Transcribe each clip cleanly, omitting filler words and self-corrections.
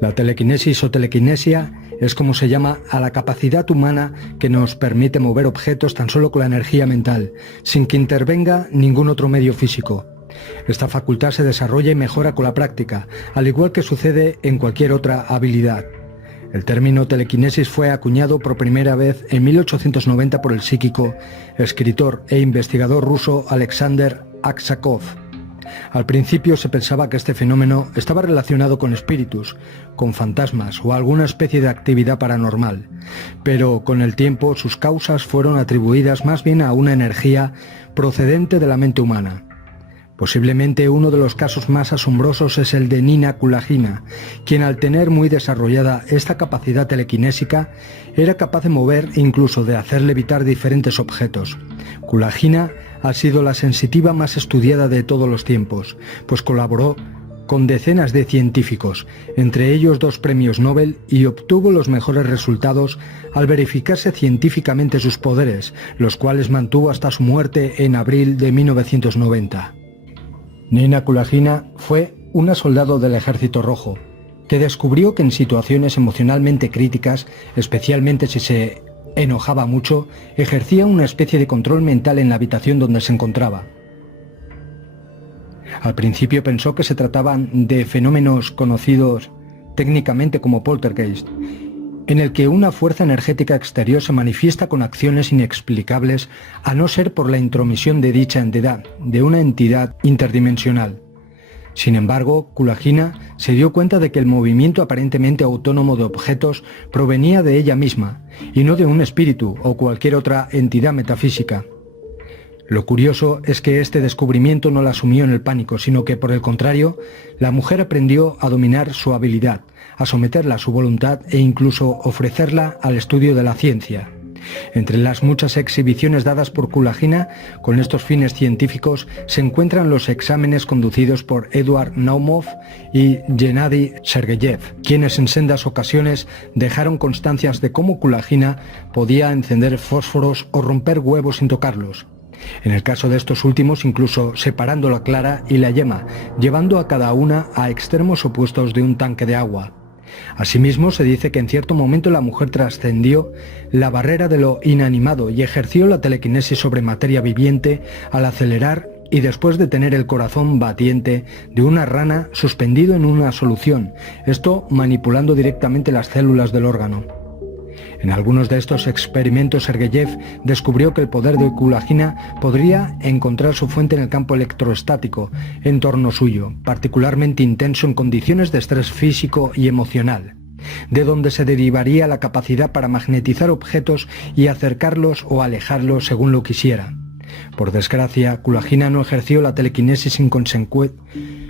La telequinesis o telequinesia es como se llama a la capacidad humana que nos permite mover objetos tan solo con la energía mental, sin que intervenga ningún otro medio físico. Esta facultad se desarrolla y mejora con la práctica, al igual que sucede en cualquier otra habilidad. El término telequinesis fue acuñado por primera vez en 1890 por el psíquico, escritor e investigador ruso Alexander Aksakov. Al principio se pensaba que este fenómeno estaba relacionado con espíritus, con fantasmas o alguna especie de actividad paranormal, pero con el tiempo sus causas fueron atribuidas más bien a una energía procedente de la mente humana. Posiblemente uno de los casos más asombrosos es el de Nina Kulagina, quien al tener muy desarrollada esta capacidad telequinésica era capaz de mover e incluso de hacer levitar diferentes objetos. Kulagina ha sido la sensitiva más estudiada de todos los tiempos, pues colaboró con decenas de científicos, entre ellos 2 premios Nobel, y obtuvo los mejores resultados al verificarse científicamente sus poderes, los cuales mantuvo hasta su muerte en abril de 1990. Nina Kulagina fue una soldado del Ejército Rojo, que descubrió que en situaciones emocionalmente críticas, especialmente si se enojaba mucho, ejercía una especie de control mental en la habitación donde se encontraba. Al principio pensó que se trataban de fenómenos conocidos técnicamente como poltergeist, en el que una fuerza energética exterior se manifiesta con acciones inexplicables a no ser por la intromisión de dicha entidad, de una entidad interdimensional. Sin embargo, Kulagina se dio cuenta de que el movimiento aparentemente autónomo de objetos provenía de ella misma, y no de un espíritu o cualquier otra entidad metafísica. Lo curioso es que este descubrimiento no la sumió en el pánico, sino que, por el contrario, la mujer aprendió a dominar su habilidad, a someterla a su voluntad e incluso ofrecerla al estudio de la ciencia. Entre las muchas exhibiciones dadas por Kulagina con estos fines científicos se encuentran los exámenes conducidos por Eduard Naumov y Gennady Sergeyev, quienes en sendas ocasiones dejaron constancias de cómo Kulagina podía encender fósforos o romper huevos sin tocarlos. En el caso de estos últimos, incluso separando la clara y la yema, llevando a cada una a extremos opuestos de un tanque de agua. Asimismo, se dice que en cierto momento la mujer trascendió la barrera de lo inanimado y ejerció la telequinesis sobre materia viviente al acelerar y después de tener el corazón batiente de una rana suspendido en una solución, esto manipulando directamente las células del órgano. En algunos de estos experimentos, Sergeyev descubrió que el poder de Kulagina podría encontrar su fuente en el campo electrostático en torno suyo, particularmente intenso en condiciones de estrés físico y emocional, de donde se derivaría la capacidad para magnetizar objetos y acercarlos o alejarlos según lo quisiera. Por desgracia, Kulagina no ejerció la telequinesis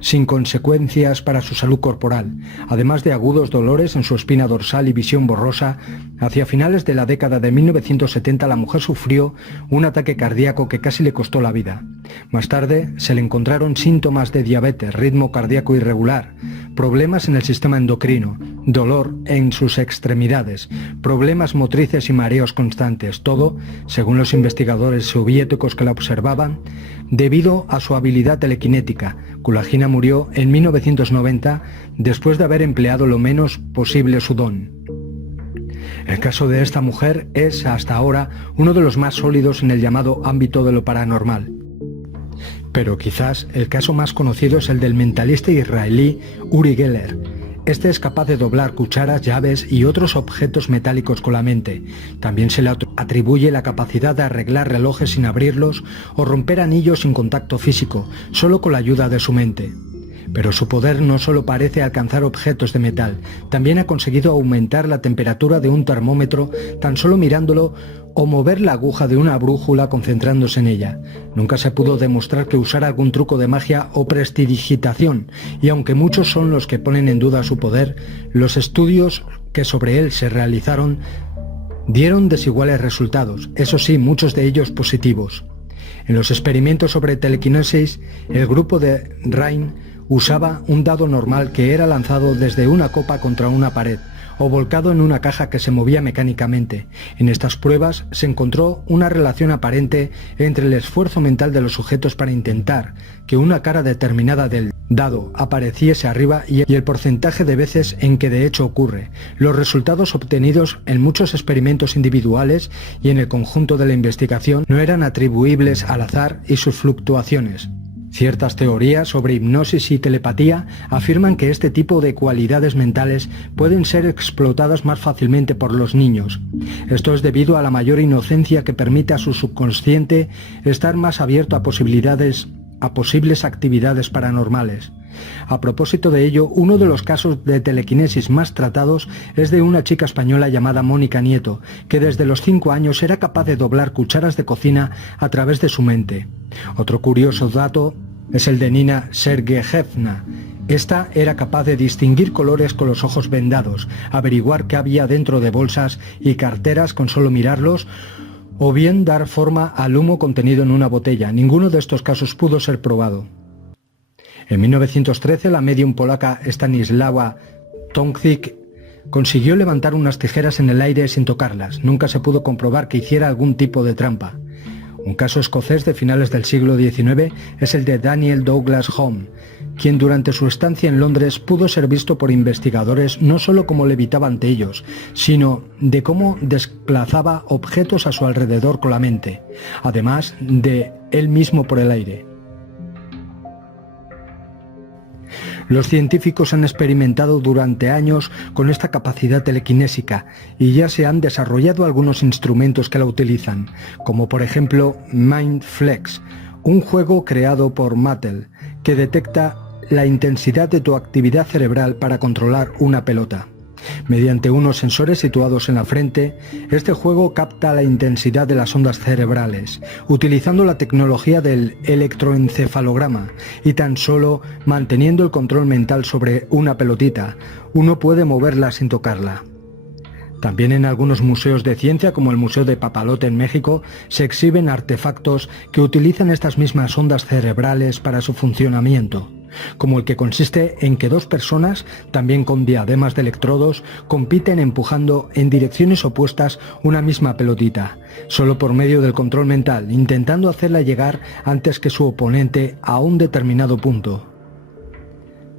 sin consecuencias para su salud corporal, además de agudos dolores en su espina dorsal y visión borrosa. Hacia finales de la década de 1970 la mujer sufrió un ataque cardíaco que casi le costó la vida. Más tarde se le encontraron síntomas de diabetes, ritmo cardíaco irregular, problemas en el sistema endocrino, dolor en sus extremidades, problemas motrices y mareos constantes, todo, según los investigadores soviéticos que la observaban, debido a su habilidad telequinética. Kulagina murió en 1990 después de haber empleado lo menos posible su don. El caso de esta mujer es, hasta ahora, uno de los más sólidos en el llamado ámbito de lo paranormal. Pero quizás el caso más conocido es el del mentalista israelí Uri Geller. Este es capaz de doblar cucharas, llaves y otros objetos metálicos con la mente. También se le atribuye la capacidad de arreglar relojes sin abrirlos o romper anillos sin contacto físico, solo con la ayuda de su mente. Pero su poder no solo parece alcanzar objetos de metal, también ha conseguido aumentar la temperatura de un termómetro tan solo mirándolo o mover la aguja de una brújula concentrándose en ella. Nunca se pudo demostrar que usara algún truco de magia o prestidigitación, y aunque muchos son los que ponen en duda su poder, los estudios que sobre él se realizaron dieron desiguales resultados, eso sí, muchos de ellos positivos. En los experimentos sobre telequinesis, el grupo de Rhine usaba un dado normal que era lanzado desde una copa contra una pared, o volcado en una caja que se movía mecánicamente. En estas pruebas se encontró una relación aparente entre el esfuerzo mental de los sujetos para intentar que una cara determinada del dado apareciese arriba y el porcentaje de veces en que de hecho ocurre. Los resultados obtenidos en muchos experimentos individuales y en el conjunto de la investigación no eran atribuibles al azar y sus fluctuaciones. Ciertas teorías sobre hipnosis y telepatía afirman que este tipo de cualidades mentales pueden ser explotadas más fácilmente por los niños. Esto es debido a la mayor inocencia que permite a su subconsciente estar más abierto a posibles actividades paranormales. A propósito de ello, uno de los casos de telequinesis más tratados es de una chica española llamada Mónica Nieto, que desde los 5 años era capaz de doblar cucharas de cocina a través de su mente. Otro curioso dato es el de Nina Sergeyevna. Esta era capaz de distinguir colores con los ojos vendados, averiguar qué había dentro de bolsas y carteras con solo mirarlos, o bien dar forma al humo contenido en una botella. Ninguno de estos casos pudo ser probado. En 1913, la medium polaca Stanislawa Tomczyk consiguió levantar unas tijeras en el aire sin tocarlas. Nunca se pudo comprobar que hiciera algún tipo de trampa. Un caso escocés de finales del siglo XIX es el de Daniel Douglas Home, quien durante su estancia en Londres pudo ser visto por investigadores no solo cómo levitaba ante ellos, sino de cómo desplazaba objetos a su alrededor con la mente, además de él mismo por el aire. Los científicos han experimentado durante años con esta capacidad telequinésica y ya se han desarrollado algunos instrumentos que la utilizan, como por ejemplo Mindflex, un juego creado por Mattel que detecta la intensidad de tu actividad cerebral para controlar una pelota. Mediante unos sensores situados en la frente, este juego capta la intensidad de las ondas cerebrales, utilizando la tecnología del electroencefalograma, y tan solo manteniendo el control mental sobre una pelotita, uno puede moverla sin tocarla. También en algunos museos de ciencia, como el Museo de Papalote en México, se exhiben artefactos que utilizan estas mismas ondas cerebrales para su funcionamiento, como el que consiste en que dos personas, también con diademas de electrodos, compiten empujando en direcciones opuestas una misma pelotita, solo por medio del control mental, intentando hacerla llegar antes que su oponente a un determinado punto.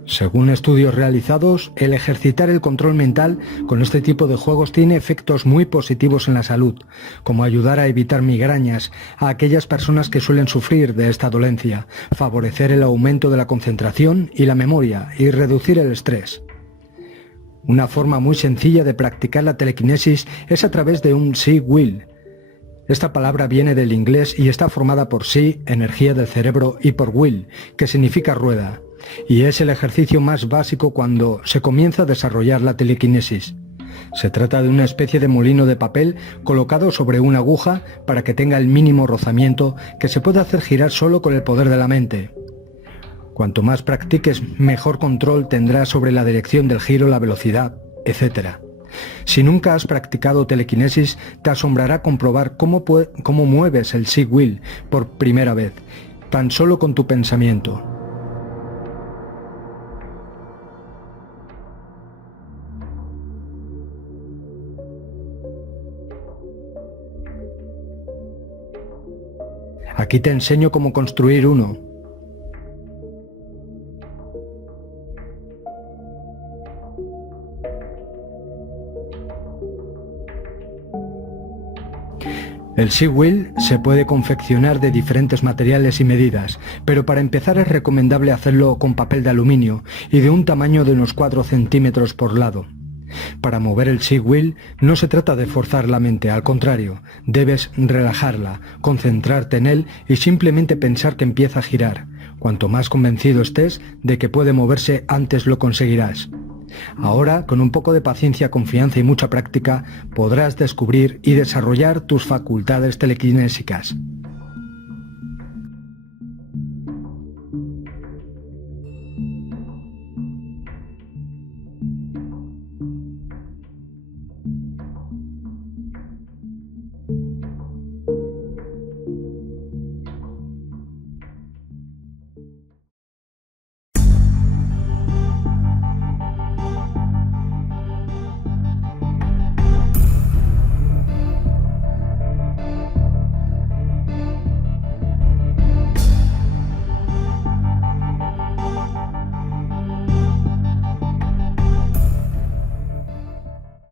Según estudios realizados, el ejercitar el control mental con este tipo de juegos tiene efectos muy positivos en la salud, como ayudar a evitar migrañas a aquellas personas que suelen sufrir de esta dolencia, favorecer el aumento de la concentración y la memoria y reducir el estrés. Una forma muy sencilla de practicar la telequinesis es a través de un Psi Wheel. Esta palabra viene del inglés y está formada por Psi, energía del cerebro, y por Wheel, que significa rueda. Y es el ejercicio más básico cuando se comienza a desarrollar la telequinesis. Se trata de una especie de molino de papel colocado sobre una aguja para que tenga el mínimo rozamiento que se puede hacer girar solo con el poder de la mente. Cuanto más practiques, mejor control tendrás sobre la dirección del giro, la velocidad, etc. Si nunca has practicado telequinesis, te asombrará comprobar cómo mueves el Psi Wheel por primera vez, tan solo con tu pensamiento. Aquí te enseño cómo construir uno. El Psi Wheel se puede confeccionar de diferentes materiales y medidas, pero para empezar es recomendable hacerlo con papel de aluminio y de un tamaño de unos 4 centímetros por lado. Para mover el Psi Wheel no se trata de forzar la mente, al contrario, debes relajarla, concentrarte en él y simplemente pensar que empieza a girar. Cuanto más convencido estés de que puede moverse, antes lo conseguirás. Ahora, con un poco de paciencia, confianza y mucha práctica, podrás descubrir y desarrollar tus facultades telequinésicas.